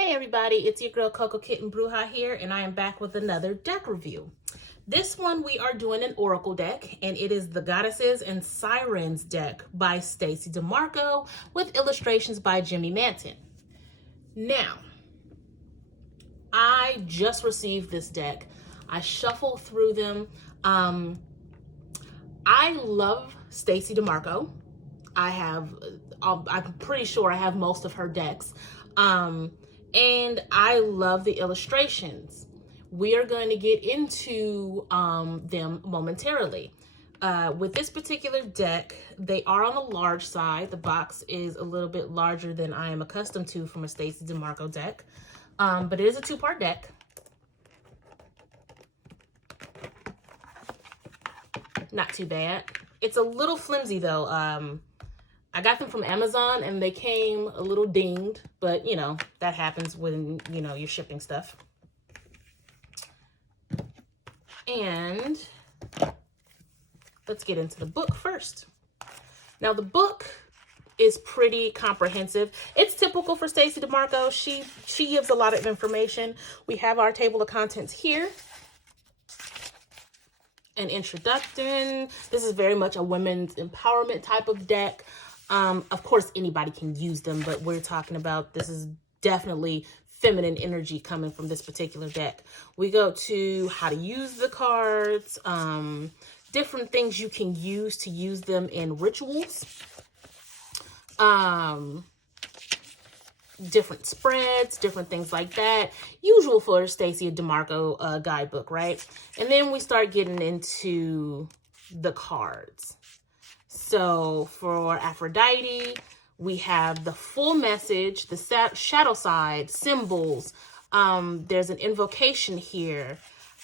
Hey everybody, it's your girl Coco Kitten Bruja here, and I am back with another deck review. This one we are doing an Oracle deck, and it is the Goddesses and Sirens deck by Stacey Demarco with illustrations by Jimmy Manton. Now, I just received this deck. I shuffled through them. I love Stacey Demarco. I'm pretty sure I have most of her decks. And I love the illustrations. We are going to get into them momentarily. With this particular deck, they are on the large side. The box is a little bit larger than I am accustomed to from a Stacey Demarco deck. But it is a two-part deck. Not too bad. It's a little flimsy though. I got them from Amazon and they came a little dinged, but you know, that happens when, you know, you're shipping stuff. And let's get into the book first. Now the book is pretty comprehensive. It's typical for Stacey Demarco. She gives a lot of information. We have our table of contents here. An introduction. This is very much a women's empowerment type of deck. Of course, anybody can use them, but we're talking about this is definitely feminine energy coming from this particular deck. We go to how to use the cards, different things you can use to use them in rituals, different spreads, different things like that. Usual for Stacey Demarco guidebook, right? And then we start getting into the cards. So for Aphrodite, we have the full message, the shadow side, symbols. There's an invocation here.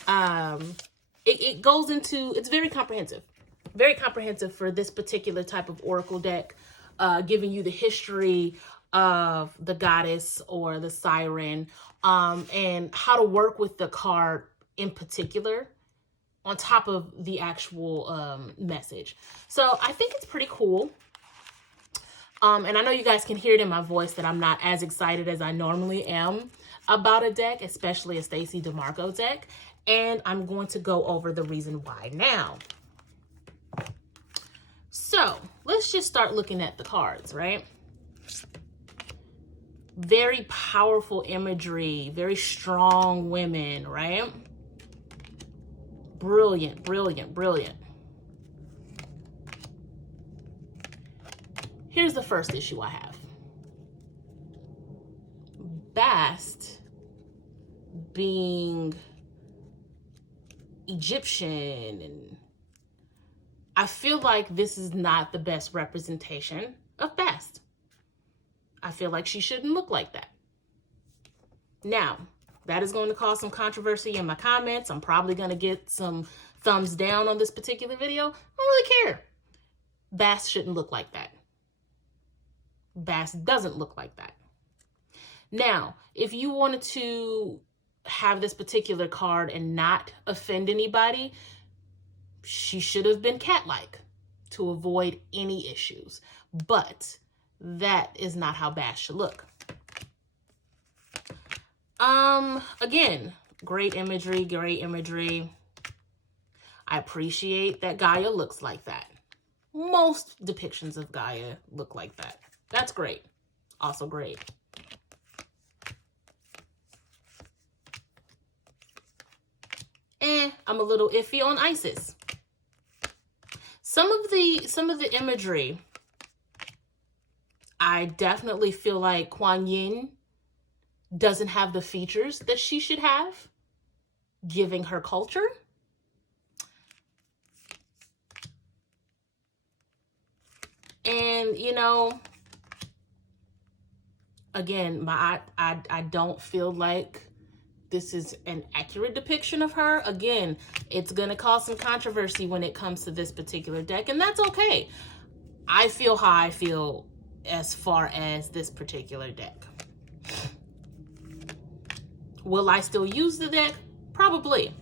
It goes into, it's very comprehensive for this particular type of oracle deck, giving you the history of the goddess or the siren, and how to work with the card in particular, on top of the actual message. So I think it's pretty cool. And I know you guys can hear it in my voice that I'm not as excited as I normally am about a deck, especially a Stacey Demarco deck. And I'm going to go over the reason why now. So let's just start looking at the cards, right? Very powerful imagery, very strong women, right? Brilliant, brilliant, brilliant. Here's the first issue I have. Bast being Egyptian, and I feel like this is not the best representation of Bast. I feel like she shouldn't look like that. Now, that is going to cause some controversy in my comments. I'm probably going to get some thumbs down on this particular video. I don't really care. Bast shouldn't look like that. Bast doesn't look like that. Now, if you wanted to have this particular card and not offend anybody, she should have been cat-like to avoid any issues. But that is not how Bast should look. Again, great imagery, great imagery. I appreciate that Gaia looks like that. Most depictions of Gaia look like that. That's great. Also great. I'm a little iffy on Isis. Some of the imagery, I definitely feel like Kuan Yin doesn't have the features that she should have, giving her culture. And, you know, again, I don't feel like this is an accurate depiction of her. Again, it's going to cause some controversy when it comes to this particular deck, and that's okay. I feel how I feel as far as this particular deck. Will I still use the deck? Probably.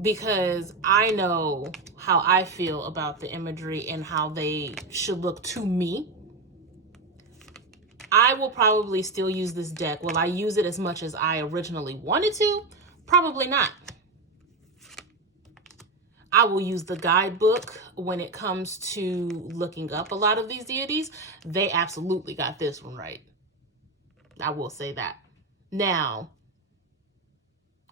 Because I know how I feel about the imagery and how they should look to me. I will probably still use this deck. Will I use it as much as I originally wanted to? Probably not. I will use the guidebook when it comes to looking up a lot of these deities. They absolutely got this one right. I will say that. Now,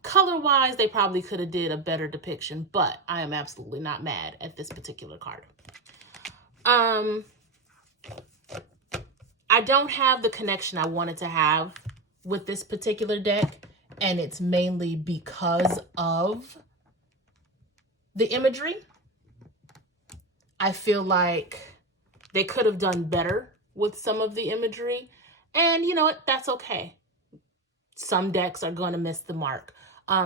color-wise, they probably could have did a better depiction, but I am absolutely not mad at this particular card. I don't have the connection I wanted to have with this particular deck, and it's mainly because of the imagery. I feel like they could have done better with some of the imagery, and you know what? That's okay. Some decks are going to miss the mark.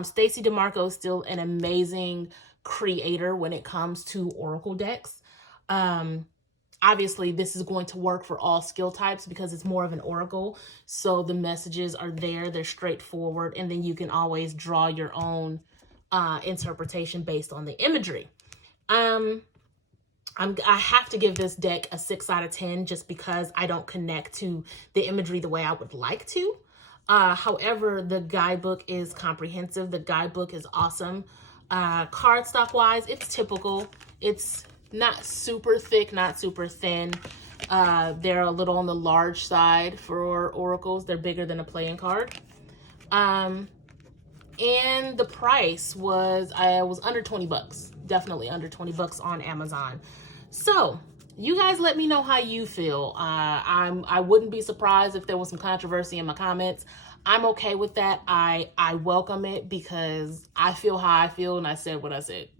Stacey Demarco is still an amazing creator when it comes to Oracle decks. Obviously, this is going to work for all skill types because it's more of an oracle. So the messages are there, they're straightforward, and then you can always draw your own interpretation based on the imagery. I have to give this deck a 6 out of 10 just because I don't connect to the imagery the way I would like to. However, the guidebook is comprehensive. The guidebook is awesome. Cardstock wise, it's typical. It's not super thick, not super thin. They're a little on the large side for oracles. They're bigger than a playing card. And the price was under 20 bucks. Definitely under 20 bucks on Amazon. So you guys let me know how you feel. I wouldn't be surprised if there was some controversy in my comments. I'm okay with that. I welcome it because I feel how I feel and I said what I said.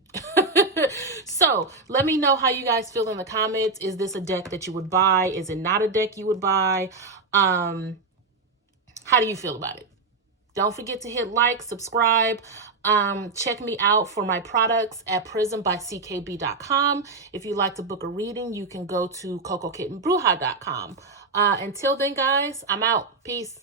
So let me know how you guys feel in the comments. Is this a deck that you would buy? Is it not a deck you would buy? How do you feel about it? Don't forget to hit like, subscribe. Check me out for my products at prismbyckb.com. If you'd like to book a reading, you can go to cocokittenbruja.com. Until then, guys, I'm out. Peace.